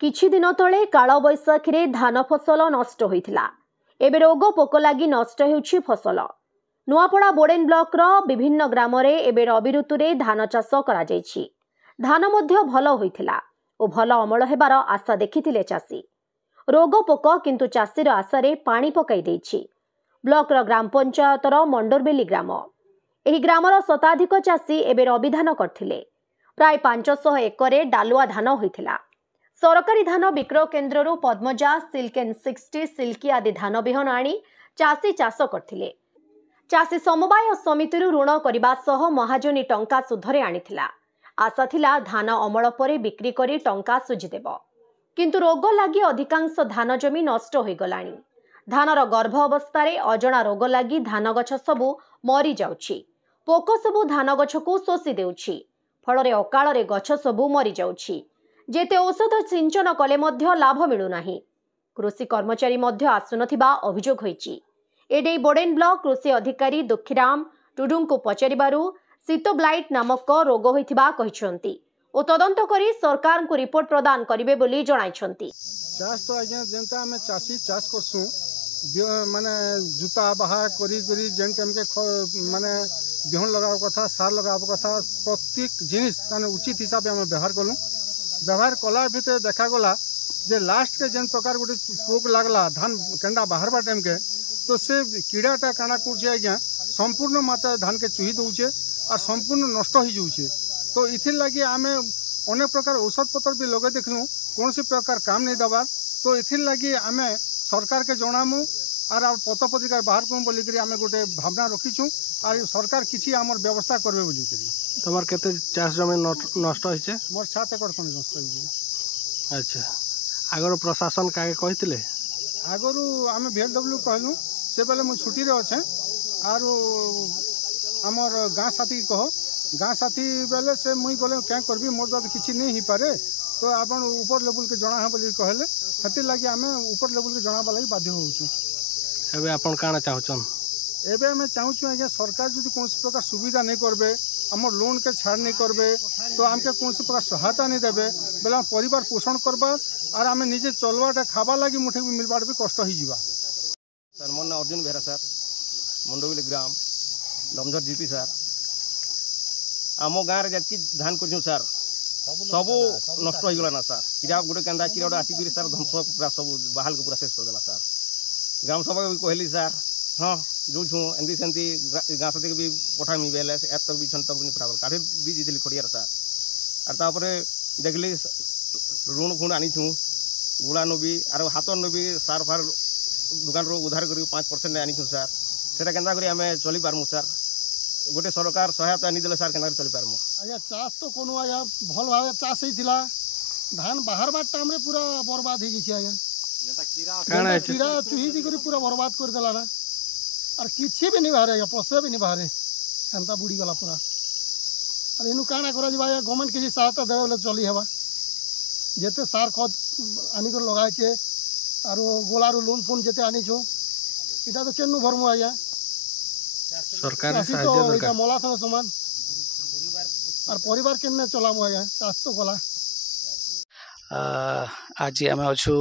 किछि दिन तले कालबैशाखी रे धान फसल नष्ट होइथिला। एबे रोग पोक लागि नष्ट हेउछि फसल। नुआपड़ा बोडेन ब्लॉक रो विभिन्न ग्राम रे एबे रबी ऋतु रे धान चाष करा जायछि। धान मध्य भल होइथिला ओ भल अमल हेबार आशा देखिथिले चाषी। रोग पोक किंतु चाषीर आशा रे पानी पकाई दैछि। ब्लॉक रो ग्राम पंचायत रो मंडोरबेली ग्राम। एही ग्रामर शताधिक चाषी एबे रबी धान करथिले। प्राय 500 एकरे डालुआ धान होइथिला। सरकारी धान विक्रय केन्द्र पद्मजा सिल्केन 60 सिल्की आदि धान बिहन आनी चाषी चाष करथिले। चाषी समवाय समिति ऋण करने सह महाजनी टंका सुधरे आनिथिला। आशा थिला धान अमल परे बिक्री करी टंका सुझिदेब, किंतु रोग लागि अधिकांश धान जमी नष्ट होई गलानी। धानर गर्भ अवस्था अजणा रोग लागि धान गछ सबु मरी जाउछि। पोक सबु धान गछ को शोषी देउछि। फଳରେ अकाଳରେ गछ सबु मरी जाउछि। जेते औषध सिंचन कले मध्य लाभ मिलु नाही। कृषि कर्मचारी मध्य आसुनथिबा अभियोग होईछि। एडे बोडेन ब्लॉक कृषि अधिकारी दुखीराम टुडू को पचारिबारु सीतोब्लाइट नामक रोग होइथिबा कहिसंती ओ तदंत करी सरकार को रिपोर्ट प्रदान करिवे बोली जणाइछंती। चाष तो आज्ञा जेंता हमें चाषी चाष करसु माने जुता बाहा करी करी जेन टाइम के माने बिहन लगाव कथा सार लगाव कथा प्रत्येक जिनिस माने उचित हिसाब से हमें व्यवहार कलु। व्यवहार कला भितर देखा गला जे लास्ट के जेन प्रकार गोटे पोक लागला धान केंडा बाहरबा टाइम के तो से कीड़ाटा काना करछे आज्ञा संपूर्ण मात्रा धान के चुही दउछे और संपूर्ण नष्ट हो जाउछे। तो इथिर लागि आमे अनेक प्रकार औषध पत्र भी लगे देखलु कौन सी प्रकार काम नहीं दबार। तो इथिर लागि आमे सरकार के जणामु और पत्र पत्रिका बाहर करूँ बोलिकी आमे गोटे भावना रखीछू और सरकार किसी आमर व्यवस्था करबे बोलिकी। तमर केते चाष जमी नष्ट होइछे? मोर 7 एकड़ खंड नष्ट होइछे। अच्छा, आगर प्रशासन कागे कहिथिले? आगरु आमे VLW कहलु से बेले मु छुट्टी रे अछि और आमर गाँ साथी कह गाँ साथी बेले से मुई गले क्या करबी मोर तो किछि नहीं ही पारे तो आपण ऊपर लेवल के जणा है बोली कहले हति लागि आमे ऊपर लेवल के जणाबा लागि बाध्य होउछु। एबे आपण काना चाहछन? एबे हमें चाहूछु आज्ञा सरकार जदि कौन प्रकार सुविधा नहीं करबे हमर लोन के छाड़ नहीं करबे तो हमके कौन प्रकार सहायता नहीं देबे बेला परिवार पोषण करबा और आमे निजे चलवाटा खाबा लागि मुठे भी मिलबार भी कष्ट ही जीवा। सर मोर ना अर्जुन बेहरा सर मंडोबिल ग्राम दमझर जीपी सर आमो गाँव रे जति धान करछु सर सब नष्ट हो गला ना सर। किरा गोटे केंदा किरा गोटे आसी सर ध्वंस पूरा सब बाहल के पूरा शेष कर देला सर। ग्राम सभा भी कहली सर हाँ जो छू एंती सेंती गाँ साथी भी पठामी बेले एत तक भी छन तक नहीं पठाबल काठे भी जीतली खड़ियार सर। और तापरे देखली ऋण फुण आनी छू गुड़ा नबी और हाथ नबी सार फार दुकान रो उधार करी 5% आनी छू सर। सेटा केंदा करी हमें चली पारमु सर। गोटे सरकार सहायता नहीं देले सर केंदा चली पारमु। आज्ञा चाष तो कोनो आज्ञा भल भाव चाष होइतिला धान बाहर बार टाइम रे पूरा बर्बाद हो गई आज्ञा। कीड़ा चुही दी करी पूरा बर्बाद कर देला ना और किछि भी नहीं बाहर आज्ञा पसे भी नहीं बाहर एंता बुड़ी गला पूरा। और इनु काना करा जिबा गवर्नमेंट किछि सहायता देबे बोले चली हेबा जेते सार खत आनी कर लगाय छे और गोलारू लोन फोन जेते आनी छो इटा तो केनु भरमु आज्ञा सरकार सहायता दरकार मला सन समान और परिवार केने चलामु आज्ञा चाष तो गला। आज आम अच्छु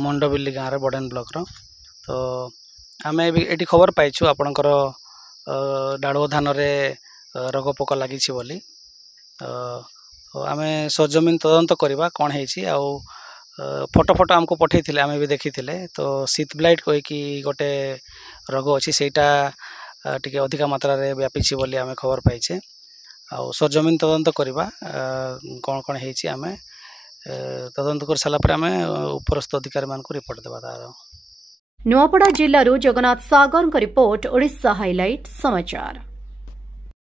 मंडोबिली गाँव रे बोडेन ब्लॉक रो तो आम ये खबर पाइछु आपणकर डाड़ुआ धान रे रोग पोक लगी बोली तो आम सरजमीन तदंत करवा कौन है फोटो फोटो आमको पठे आम भी देखी तो सीतब्लाइट कहीकि गोटे रोग अच्छी सेटा टिके अधिका मात्रा रे व्यापी बोली आम खबर पाइचे आ सरजमीन तदंत करवा कौन कौन है आम तदंत कर सारा आम उपरस्थ अधिकारी मान को रिपोर्ट देवा तार। नुआपड़ा जिल्लारू जगन्नाथ सागर रिपोर्ट ओडिशा हाइलाइट समाचार।